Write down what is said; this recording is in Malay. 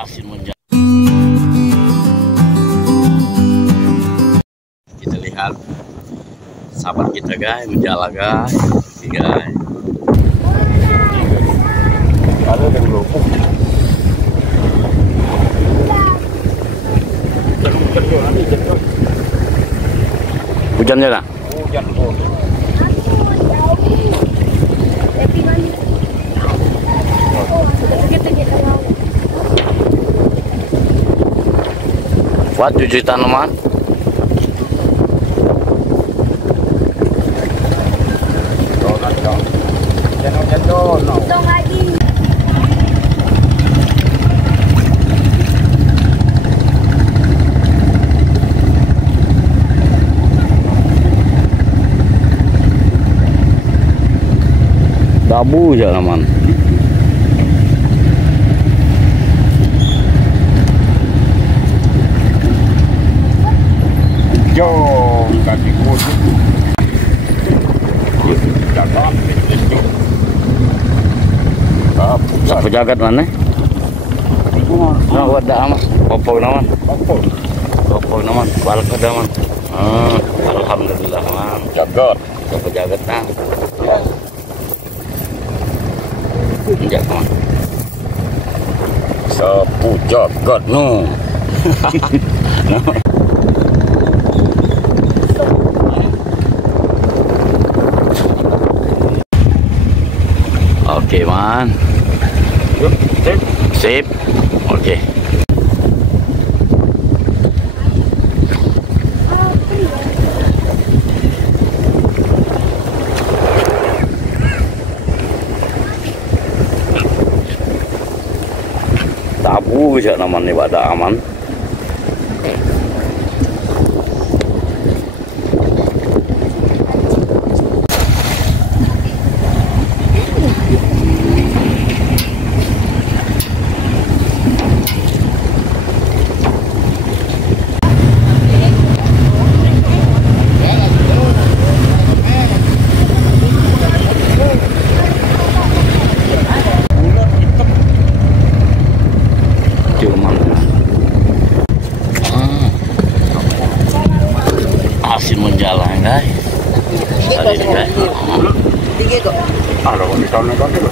hasil menjaga. Kita lihat sahabat kita guys menjala guys. Guys. Ada yang belum. Hujannya nggak? Hujan. Buat cuci tanaman. Dabu aja naman. Yo, kaki kudu. Jagat itu. Apa jagat mana? Nah, wadah amat. Popok naman. Popok naman. Balik ada man. Alhamdulillah man. Jagat. Apa jagat nah? Jagat man. Sapu jagat no. No. Oke man. Sip. Oke. Tabu bisa namanya pada aman. Hasil menjalan guys. Tadi guys. Ada di tahun-tahun itu.